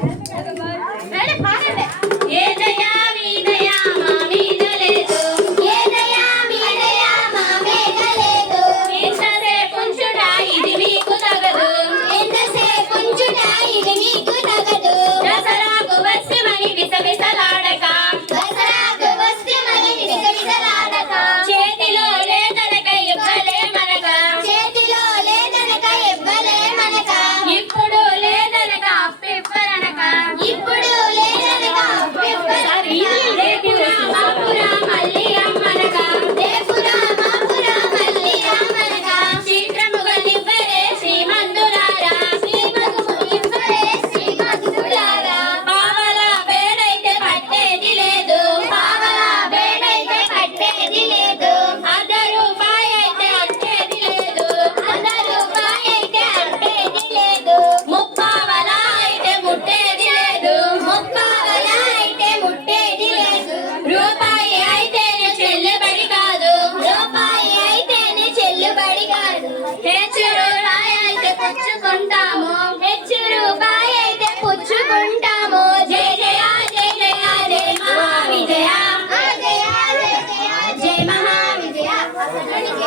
Thank you.